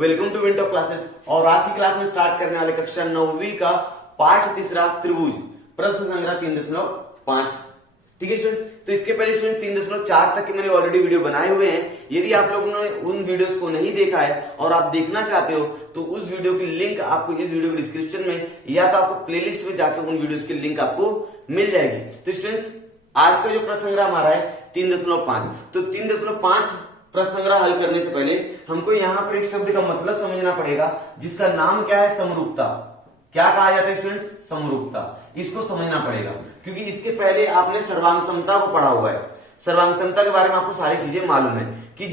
Welcome to winter classes. और आज की क्लास में स्टार्ट करने वाले कक्षा 9वीं का पाठ तीसरा त्रिभुज प्रश्न संग्रह 3.5। ठीक है स्टूडेंट्स, तो इसके पहले स्टूडेंट 3.4 तक के मैंने ऑलरेडी वीडियो बनाए हुए हैं। यदि आप लोगों ने उन वीडियोस को नहीं देखा है और आप देखना चाहते हो तो उस वीडियो की लिंक आपको इस वीडियो के डिस्क्रिप्शन में या तो आपको प्लेलिस्ट में जाकर उन वीडियोस की लिंक आपको मिल जाएगी। तो स्टूडेंट्स, आज का जो प्रश्न संग्रह हमारा है 3.5, तो 3.5 प्रश्न संग्रह हल करने से पहले हमको यहाँ पर एक शब्द का मतलब समझना पड़ेगा जिसका नाम क्या है, समरूपता। क्या कहा जाता है स्टूडेंट्स? समरूपता। इसको समझना पड़ेगा क्योंकि इसके पहले आपने सर्वांग समता को पढ़ा हुआ है। सर्वांग समता के बारे में आपको सारी चीजें मालूम है कि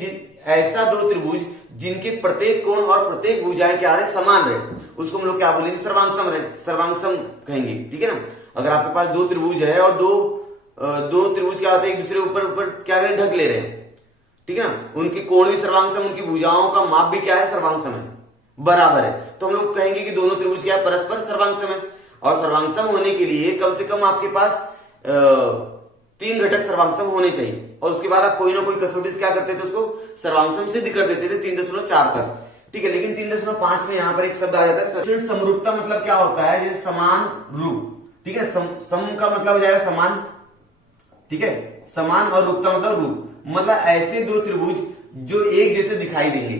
ऐसा दो त्रिभुज जिनके प्रत्येक कोण और प्रत्येक भुजाएं क्या रहे, समान रहे, उसको हम लोग क्या बोलेंगे, सर्वांगसम रहे, सर्वांगसम कहेंगे। ठीक है ना। अगर आपके पास दो त्रिभुज है और दो त्रिभुज क्या होते हैं, एक दूसरे ऊपर क्या करें, ढक ले रहे हैं, ठीक है ना, उनके कोण भी सर्वांगसम, उनकी भुजाओं का माप भी क्या है, सर्वांगसम है, बराबर है, तो हम लोग कहेंगे कि दोनों त्रिभुज क्या है, परस्पर सर्वांगसम है। और सर्वांगसम होने के लिए कम से कम आपके पास 3 घटक सर्वांगसम होने चाहिए और उसके बाद आप कोई ना कोई कसौटी से क्या करते थे, उसको सर्वांगसम सिद्ध कर देते थे 3.4 तक। ठीक है, लेकिन 3.5 में यहां पर एक शब्द आ जाता है समरूपता। मतलब क्या होता है, जैसे समान रूप। ठीक है, सम का मतलब हो जाएगा समान, ठीक है, समान, और रूपता मतलब रूप, मतलब ऐसे दो त्रिभुज जो एक जैसे दिखाई देंगे,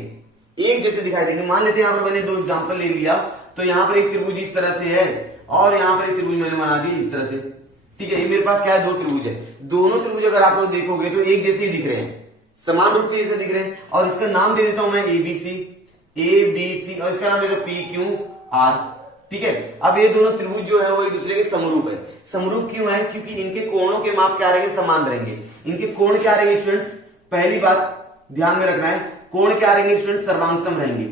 एक जैसे दिखाई देंगे। मान लेते हैं यहां पर मैंने दो एग्जांपल ले लिया, तो यहां पर एक त्रिभुज इस तरह से है और यहां पर एक त्रिभुज मैंने बना दी इस तरह से। ठीक है, ये मेरे पास क्या है, दो त्रिभुज है। दोनों त्रिभुज अगर आप लोग देखोगे तो एक जैसे ही दिख रहे हैं, समान रूप से जैसे दिख रहे हैं। और इसका नाम दे देता हूं मैं एबीसी, और इसका नाम दे दो PQR। ठीक है, अब ये दोनों त्रिभुज जो है वो एक दूसरे के समरूप है। समरूप क्यों है? क्योंकि इनके कोणों के माप क्या रहेंगे, समान रहेंगे। इनके कोण क्या रहेंगे स्टूडेंट्स, पहली बात ध्यान में रखना है, कोण क्या रहेंगे स्टूडेंट्स, सर्वांगसम रहेंगे,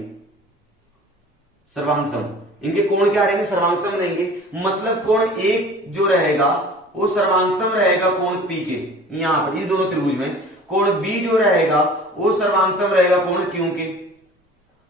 सर्वांगसम। इनके कोण क्या रहेंगे, सर्वांगसम रहेंगे। मतलब कोण एक जो रहेगा वो सर्वांगसम रहेगा कोण P के, यहां पर इस दोनों त्रिभुज में। कोण B जो रहेगा वो सर्वांगसम रहेगा कोण Q के,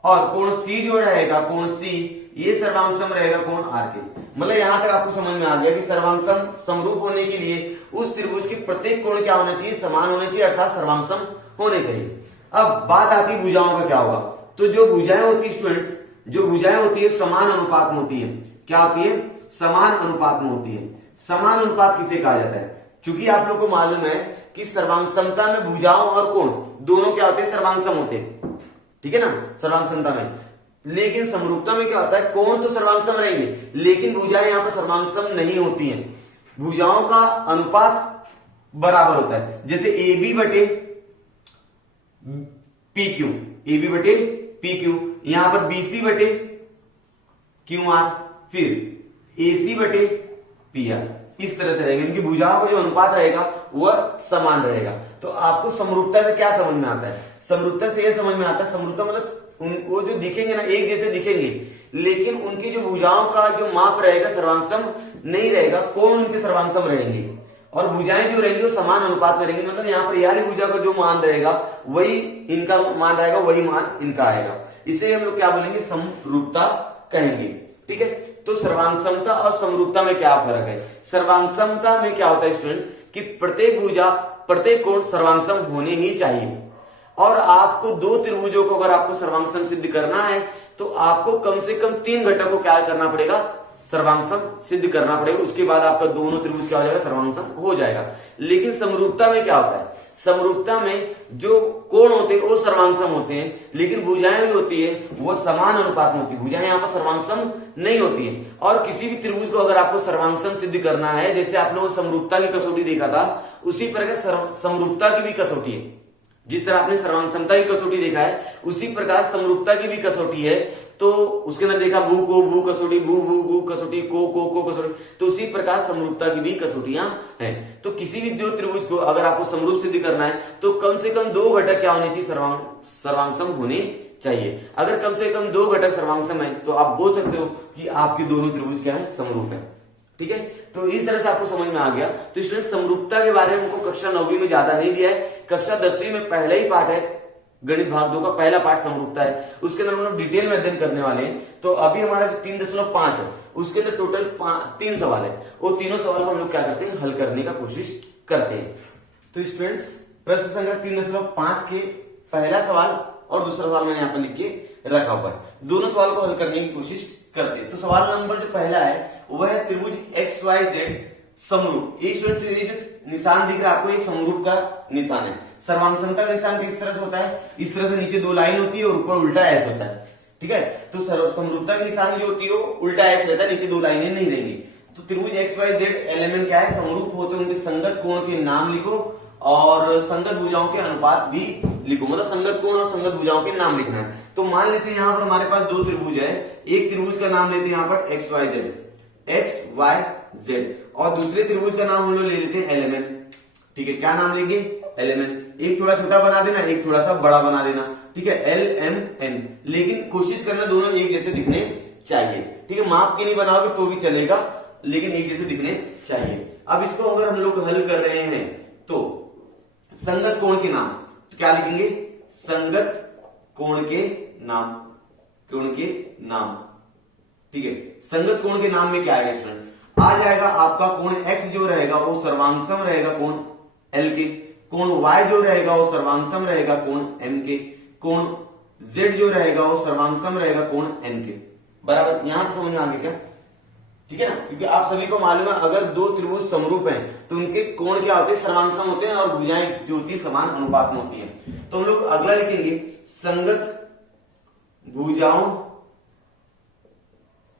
और कोण C जो रहेगा, कोण C ये सर्वांगसम रहेगा कोण R के। मतलब यहां तक आपको समझ में आ गया कि सर्वांगसम समरूप होने के लिए उस त्रिभुज के प्रत्येक कोण क्या होना चाहिए, समान होने चाहिए, अर्थात सर्वांगसम होने चाहिए। अब बात आती है भुजाओं का क्या होगा। तो जो भुजाएं होती है स्टूडेंट्स, जो भुजाएं होती है समान अनुपात में होती है। क्या होती है? समान अनुपात में होती है। समान अनुपात किसे कहा जाता है? क्योंकि आप लोग को मालूम है कि सर्वांगसमता में भुजाओं और कोण दोनों क्या होते हैं, सर्वांगसम होते हैं। ठीक है ना, सर्वांगसमता में। लेकिन समरूपता में क्या होता है, कोण तो सर्वांगसम रहेंगे लेकिन भुजाएं यहां पर सर्वांगसम नहीं होती हैं। भुजाओं का अनुपात बराबर होता है, जैसे AB बटे PQ, AB बटे PQ, यहां पर BC बटे QR, फिर AC बटे PR, इस तरह से रहेगा। इनकी भुजाओं का जो अनुपात रहेगा वह समान रहेगा। तो आपको समरूपता से क्या समझ में आता है? समरूपता से यह समझ में आता है, समरूपता मतलब वो जो दिखेंगे ना, एक जैसे दिखेंगे लेकिन उनकी जो भुजाओं का जो माप रहेगा सर्वांगसम नहीं रहेगा, कोण उनके सर्वांगसम रहेंगे और भुजाएं जो रहेंगी वो समान अनुपात में रहेंगी। मतलब यहाँ पर याली भुजा का जो मान रहेगा वही इनका मान रहेगा, वही मान इनका आएगा। इसे हम लोग क्या बोलेंगे, समरूपता कहेंगे। ठीक है, तो सर्वांगसमता और समरूपता में क्या फर्क है? सर्वांगसमता में क्या होता है स्टूडेंट्स कि प्रत्येक भुजा, प्रत्येक कोण सर्वांगसम होने ही चाहिए। और आपको दो त्रिभुजों को अगर आपको सर्वांगसम सिद्ध करना है तो आपको कम से कम 3 घटक को क्या करना पड़ेगा, सर्वांगसम सिद्ध करना पड़ेगा। उसके बाद आपका दोनों त्रिभुज क्या हो जाएगा, सर्वांगसम हो जाएगा। लेकिन समरूपता में क्या होता है, समरूपता में जो कोण होते हैं वो सर्वांगसम होते हैं लेकिन भुजाएं जो होती है वो समान अनुपात में होती है। भुजाएं यहाँ पर सर्वांगसम नहीं होती है। और किसी भी त्रिभुज को अगर आपको सर्वांगसम सिद्ध करना है, जैसे आप लोगों ने समरूपता की कसौटी देखा था, उसी प्रकार समरूपता की भी कसौटी है। जिस तरह आपने सर्वांगसमता की कसौटी देखा है उसी प्रकार समरूपता की भी कसौटी है। तो उसके अंदर देखा भू को भू कसौटी, भू कसौटी, को कसौटी, तो उसी प्रकार समरूपता की भी कसौटियां हैं। तो किसी भी जो त्रिभुज को अगर आपको समरूप सिद्ध करना है तो कम से कम 2 घटक क्या होने चाहिए, सर्वांगसम होने चाहिए। अगर कम से कम 2 घटक सर्वांगसम है तो आप बोल सकते हो कि आपके दोनों त्रिभुज क्या है, समरूप है। ठीक है, तो इस तरह से आपको समझ में आ गया। तो स्टूडेंट समरूपता के बारे में हमको कक्षा 9वीं में ज्यादा नहीं दिया है, कक्षा 10वीं में पहला ही पाठ है, गणित भाग 2 का पहला पाठ समरूपता है, उसके अंदर हम लोग डिटेल में अध्ययन करने वाले हैं। तो अभी हमारा जो 3.5 है उसके अंदर टोटल 3 सवाल है, वो तीनों सवाल को हम लोग क्या करते हैं, हल करने का कोशिश करते हैं। तो स्टूडेंट्स, प्रश्न संख्या 3.5 के पहला सवाल और दूसरा सवाल मैंने यहाँ पर लिख के रखा हुआ है। दोनों सवाल को हल करने की कोशिश करते हैं। तो सवाल नंबर जो पहला है वह है त्रिभुज XYZ समरूप। ये जो निशान दिख रहा है आपको, ये समरूप का निशान है। सर्वांग समता का निशान किस तरह से होता है, इस तरह से नीचे दो लाइन होती है और ऊपर उल्टा एस होता है, ठीक है। तो समरूपता की निशान जो होती है वो उल्टा एस रहता है, नीचे दो लाइनें नहीं रहेंगी। तो त्रिभुज XYZ एलिमेंट क्या है, समरूप होते हैं, उनके संगत कोण के नाम लिखो और संगत भुजाओं के अनुपात भी लिखो, मतलब संगत कोण और संगत भुजाओं के नाम लिखना है। तो मान लेते हैं यहाँ पर हमारे पास दो त्रिभुज है, एक त्रिभुज का नाम लेते हैं यहाँ पर XYZ और दूसरे त्रिभुज का नाम हम लोग ले लेते हैं एलिमेंट, ठीक है। क्या नाम लेंगे, एलिमेंट। एक थोड़ा छोटा बना देना, एक थोड़ा सा बड़ा बना देना, ठीक है, LMN। लेकिन कोशिश करना दोनों एक जैसे दिखने चाहिए, ठीक है। माप के नहीं बनाओगे तो भी चलेगा, लेकिन एक जैसे दिखने चाहिए। अब इसको अगर हम लोग हल कर रहे हैं तो संगत कोण के नाम तो क्या लिखेंगे, संगत कोण के नाम, कोण के नाम, ठीक है। संगत कोण के नाम में क्या आएगा स्टूडेंट्स, आ जाएगा आपका कोण x जो रहेगा वो सर्वांगसम रहेगा कोण L के, कोण y जो रहेगा वो सर्वांगसम रहेगा कोण M के, कोण z जो रहेगा वो सर्वांगसम रहेगा कोण N के, बराबर। यहां से समझ में आ गया क्या, ठीक है ना। क्योंकि आप सभी को मालूम है अगर दो त्रिभुज समरूप हैं तो उनके कोण क्या होते हैं, सर्वांगसम होते हैं और भुजाएं जो होती है समान अनुपात में होती हैं। तो हम लोग अगला लिखेंगे संगत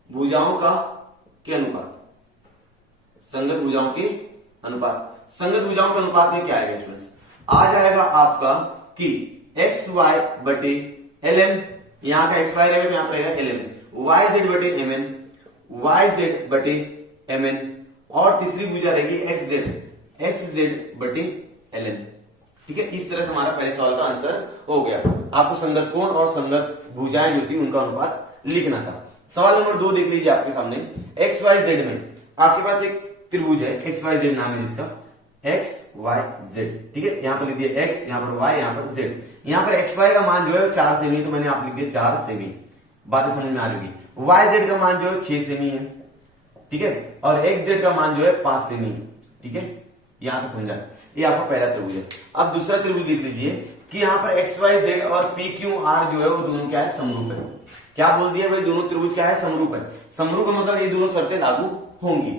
भुजाओं का के अनुपात, संगत भुजाओं के अनुपात। संगत भुजाओं के अनुपात में क्या आएगा स्टूडेंट्स, आ जाएगा आपका कि XY बटे LM, यहां का XY रहेगा तो यहां पर रहेगा LM, YZ बटे MN, YZ बटे MN और तीसरी भुजा रहेगी XZ बटे LN, ठीक है। इस तरह से हमारा पहले सवाल का आंसर हो गया। आपको संगत कोण और संगत भुजाएं जो थी उनका अनुपात लिखना था। सवाल नंबर 2 देख लीजिए आपके सामने। XYZ में आपके पास एक त्रिभुज है, XYZ नाम है जिसका, XYZ, ठीक है। यहां पर लिख दिया X, यहां पर Y, यहां पर Z। यहां पर XY का मान जो है 4 सेमी, तो मैंने आप लिख दिया 4 सेमी, बातें समझ में आ रही होगी। YZ का मान जो है 6 सेमी है, ठीक है, और XZ का मान जो है 5 सेमी, ठीक है। यहां तक समझा, ये आपका पहला त्रिभुज है। अब दूसरा त्रिभुज देख लीजिए कि यहां पर XYZ और PQR जो है वो दोनों क्या है, समरूप है। क्या बोल दिया भाई, दोनों त्रिभुज क्या है, समरूप है। समरूप का मतलब ये दोनों शर्तें लागू होंगी,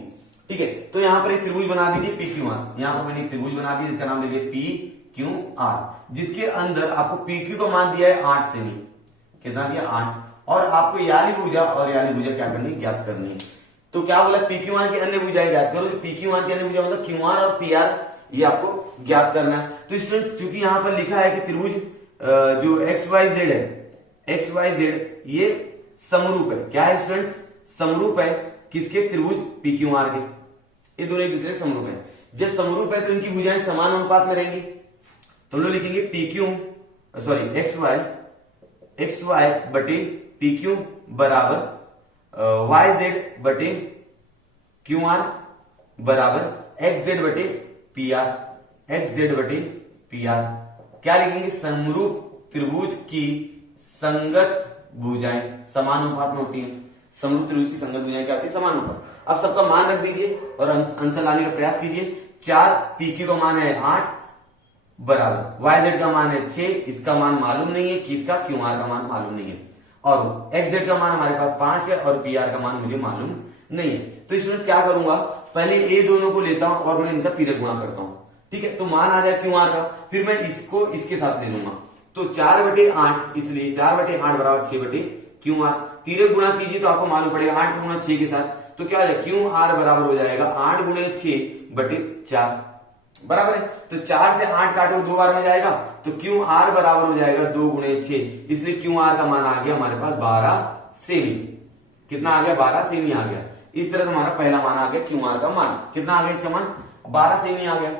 ठीक है। तो यहां पर एक त्रिभुज बना दीजिए PQR, यहां पर मैंने एक त्रिभुज बना दिया जिसका नाम दे दिया PQR, जिसके अंदर आपको PQ का मान दिया है 8 सेमी, कितना दिया 8, और आपको याली भुजा और याली भुजा क्या करनी है, ज्ञात करनी है। तो क्या बोला, PQR की अन्य भुजाएं ज्ञात करो। PQR की अन्य भुजा मतलब QR और PR, ये आपको ज्ञात करना है। तो स्टूडेंट्स चूंकि यहां पर लिखा है कि त्रिभुज जो XYZ है, XYZ ये समरूप है, क्या है स्टूडेंट्स, समरूप है किसके, त्रिभुज PQR के, ये दोनों एक दूसरे से समरूप है। जब समरूप है तो इनकी भुजाएं समान अनुपात में रहेंगी, तो हम लोग लिखेंगे XY बटे PQ बराबर YZ बटे QR बराबर XZ बटे PR, XZ बटे PR। क्या लिखेंगे, समरूप त्रिभुज की संगत भुजाएं समान अनुपात में होती हैं। समरूप त्रिभुज की संगत भुजाएं क्या होती है, समान अनुपात। अब सबका मान रख दीजिए और आंसर लाने का प्रयास कीजिए। 4 PQ का मान है 8 बराबर YZ का मान है 6, इसका मान मालूम नहीं है, किसका, QR का मान मालूम नहीं है, और XZ का मान हमारे पास 5 है और PR का मान मुझे मालूम नहीं है। तो स्टूडेंट्स क्या करूंगा, पहले ये दोनों को लेता हूं और मैं इनका तिरक गुणा करता हूं, ठीक है। तो मान आ जाए QR का, फिर मैं इसको इसके साथ ले लूंगा, तो 4 बटे 8, इसलिए 4 बटे 8 बराबर 6 बटे QR। तिरक गुणा कीजिए तो आपको मालूम पड़ेगा 8 गुणा 6 के साथ, तो क्या हो जाएगा, QR बराबर हो जाएगा 8 गुणे 6 बटे 4, बराबर है। तो 4 से 8 काटो 2 बार में जाएगा, तो QR बराबर हो जाएगा 2 गुणे 6, इसलिए QR का मान आ गया हमारे पास 12 सेमी। कितना आ गया, 12 सेमी आ गया। इस तरह से हमारा पहला मान आ गया, QR का मान कितना आ गया, इसका मान 12 सेमी आ गया,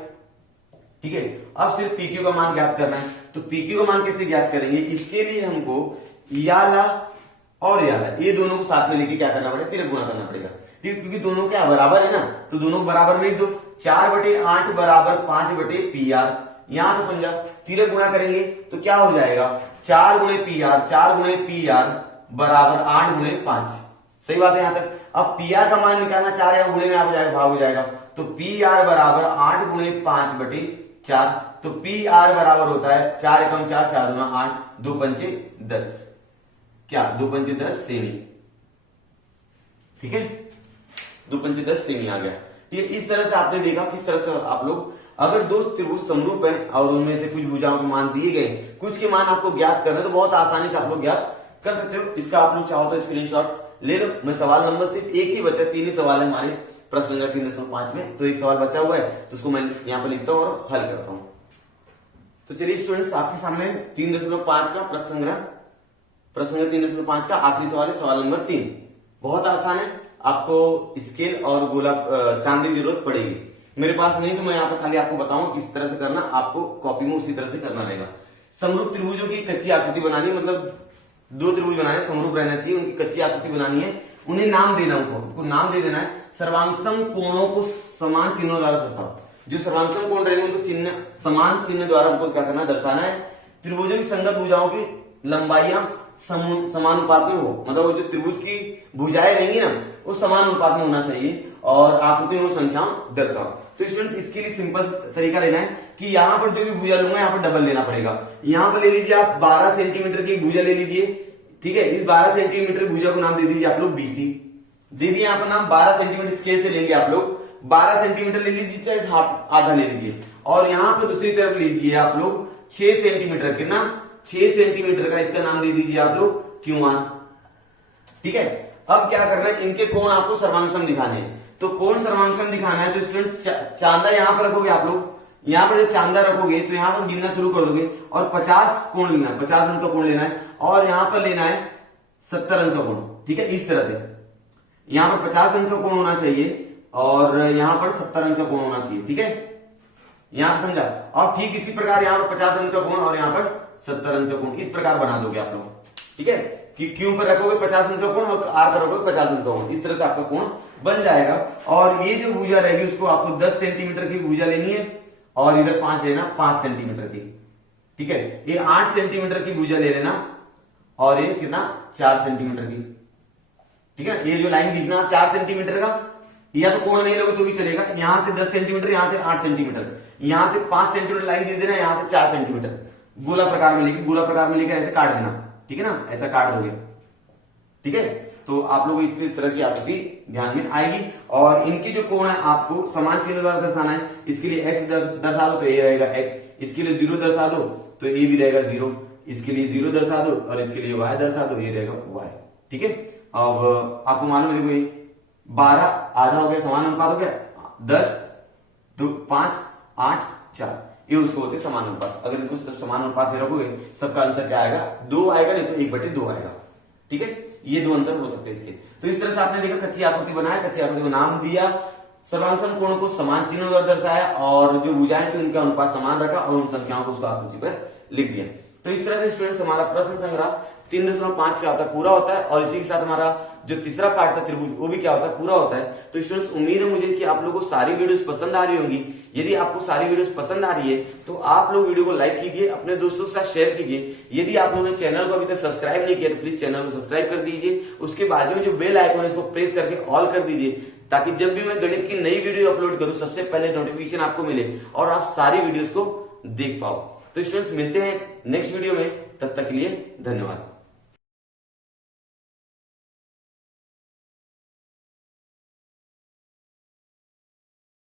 ठीक है। अब सिर्फ PQ का मान ज्ञात करना है, तो PQ का मान कैसे ज्ञात करेंगे, इसके लिए हमको याला और याला ये दोनों को साथ में लेके क्या करना पड़ेगा, तिरक गुणा करना पड़ेगा, ठीक है। क्योंकि दोनों क्या बराबर है ना, तो दोनों को बराबर में लिख दो। 4 बटे 8 बराबर 5 बटे PR, यहां तो समझा। तिरक गुणा करेंगे तो क्या हो जाएगा, 4 गुणे PR बराबर 8 गुणे 5, सही बात है यहां तक। अब PR का मान निकालना, 4 या गुणे में आ जाएगा, भाग हो जाएगा, तो PR बराबर 8 गुणे 5 बटे 4, तो PR बराबर होता है 4 एकम 4, 4 दूना 8, 2 पंचे 10, क्या 2 पंचे 10 सेमी, ठीक है, 2 पंचे 10 सेमी आ गया। ठीक है, इस तरह से आपने देखा किस तरह से आप लोग अगर दो त्रिभुज समरूप है और उनमें से कुछ भुजाओं के मान दिए गए, कुछ के मान आपको ज्ञात करना है तो बहुत आसानी से आप लोग ज्ञात कर सकते हो। इसका आप लोग चाहो तो स्क्रीनशॉट ले लो। मैं सवाल नंबर सिर्फ एक ही बचा, 3 ही सवाल है हमारे प्रश्न संख्या 3.5 में, तो एक सवाल बचा हुआ है तो उसको मैं यहाँ पर लिखता हूँ और हल करता हूँ। तो चलिए स्टूडेंट्स, आपके सामने 3.5 का प्रश्न संग्रह 3.5 का आखिरी सवाल है, सवाल नंबर 3। बहुत आसान है, आपको स्केल और गोला चांदी की जरूरत पड़ेगी। मेरे पास नहीं तो मैं यहाँ पर खाली आपको बताऊंगा किस तरह से करना, आपको कॉपी में उसी तरह से करना रहेगा। समरूप त्रिभुजों की कच्ची आकृति बनानी, मतलब 2 त्रिभुज बनाने, समरूप रहना चाहिए, उनकी कच्ची आकृति बनानी है, उन्हें नाम देना, उनको नाम दे देना है। सर्वांगसम कोणों को समान चिन्हों द्वारा दर्शाओ। जो सर्वांगसम कोण रहेंगे उनको चिन्ह समान चिन्ह द्वारा उनको क्या करना है, दर्शाना है। त्रिभुजों की संगत भुजाओं की लंबाइयां समानुपात में हो, मतलब वो जो त्रिभुज की भुजाएं रहेंगी ना वो समान अनुपात में होना चाहिए और आकृति में वो संख्याओं दर्शाओ। तो स्टूडेंट्स, इसके लिए सिंपल तरीका लेना है कि यहाँ पर जो भी भुजा लूंगा यहाँ पर डबल लेना पड़ेगा। यहाँ पर ले लीजिए आप 12 सेंटीमीटर की भुजा ले लीजिए, ठीक है। इस 12 सेंटीमीटर की भुजा को नाम दे दीजिए आप लोग BC, दे दिए यहाँ पर नाम। 12 सेंटीमीटर स्केल से लेंगे आप लोग, 12 सेंटीमीटर ले लीजिए, चाहे हाफ आधा ले लीजिए। और यहाँ पर दूसरी तरफ लीजिए आप लोग 6 सेंटीमीटर, कितना 6 सेंटीमीटर का, इसका नाम दे दीजिए आप लोग Q1, ठीक है। अब क्या करना है, इनके कोण आपको सर्वांगसम दिखाने हैं। तो कोण सर्वांगसम दिखाना है तो स्टूडेंट चांदा यहां पर रखोगे आप लोग, यहां पर जब चांदा रखोगे तो यहां पर गिनना शुरू कर दोगे और 50 कोण लेना है, 50 अंक का कोण लेना है और यहां पर लेना है 70 अंक का कोण, ठीक है। इस तरह से यहां पर 50 अंक का कोण होना चाहिए और यहां पर 70 अंक का कोण होना चाहिए, ठीक है। यहां पर समझा। और ठीक इसी प्रकार यहां पर 50 अंक का कोण और यहां पर 70 अंक का कोण, इस प्रकार बना दोगे आप लोग, ठीक है। कि Q पर रखोगे 50 अंक का कोण और R पर रखोगे 50 अंक का कोण, इस तरह से आपका कोण बन जाएगा। और ये जो भुजा रहेगी उसको आपको 10 सेंटीमीटर की भुजा लेनी है और इधर 5 लेना, 5 सेंटीमीटर की, ठीक है। ये 8 सेंटीमीटर की भुजा ले लेना और ये कितना 4 सेंटीमीटर की, ठीक है। ये जो लाइन खींचना 4 सेंटीमीटर का, या तो कोण नहीं लोगे तो भी चलेगा। यहां से 10 सेंटीमीटर, यहां से 8 सेंटीमीटर, यहां से 5 सेंटीमीटर लाइन खींच देना, यहां से 4 सेंटीमीटर गोला प्रकार में लेके, गोला प्रकार में लेकर ऐसे काट देना, ठीक है ना, ऐसा काट दोगे, ठीक है। तो आप लोग इस तरह की आकृति ध्यान में आएगी। और इनकी जो कोण है आपको समान चिन्ह द्वारा दर्शाना है। इसके लिए x दर्शा दो तो ये रहेगा x, इसके लिए 0 दर्शा दो तो ये भी रहेगा 0, इसके लिए 0 दर्शा दो और इसके लिए y दर्शा दो, ये रहेगा y, ठीक है। अब आपको मालूम है, देखो 12 आधा हो गया, समान अनुपात हो गया, 10 2 5 8 4, ये उसको होते समान अनुपात। अगर इनको सब समान अनुपात में रखोगे सबका आंसर क्या आएगा, 2 आएगा, नहीं तो 1/2 आएगा, ठीक है। ये 2 आंसर हो सकते हैं इसके। तो इस तरह से आपने देखा कच्ची आकृति बनाया, कच्ची आकृति को नाम दिया, सर्वांगसम कोण को समान चिन्हों द्वारा दर्शाया और जो भुजाएं थी उनका अनुपात समान रखा और उन संख्याओं को उसको आकृति पर लिख दिया। तो इस तरह से स्टूडेंट्स हमारा प्रश्न संग्रह 3.5 क्या होता है, पूरा होता है। और इसी के साथ हमारा जो तीसरा पार्ट था त्रिभुज, वो भी क्या होता है, पूरा होता है। तो स्टूडेंट्स उम्मीद है मुझे कि आप लोगों को सारी वीडियोस पसंद आ रही होंगी। यदि आपको सारी वीडियोस पसंद आ रही है तो आप लोग वीडियो को लाइक कीजिए, अपने दोस्तों के साथ शेयर कीजिए। यदि आप लोगों ने चैनल को अभी तक सब्सक्राइब नहीं किया तो प्लीज चैनल को सब्सक्राइब कर दीजिए। उसके बाजू में जो बेल आइकन है इसको प्रेस करके ऑल कर दीजिए, ताकि जब भी मैं गणित की नई वीडियो अपलोड करूं सबसे पहले नोटिफिकेशन आपको मिले और आप सारी वीडियोस को देख पाओ। तो स्टूडेंट्स मिलते हैं नेक्स्ट वीडियो में, तब तक के लिए धन्यवाद।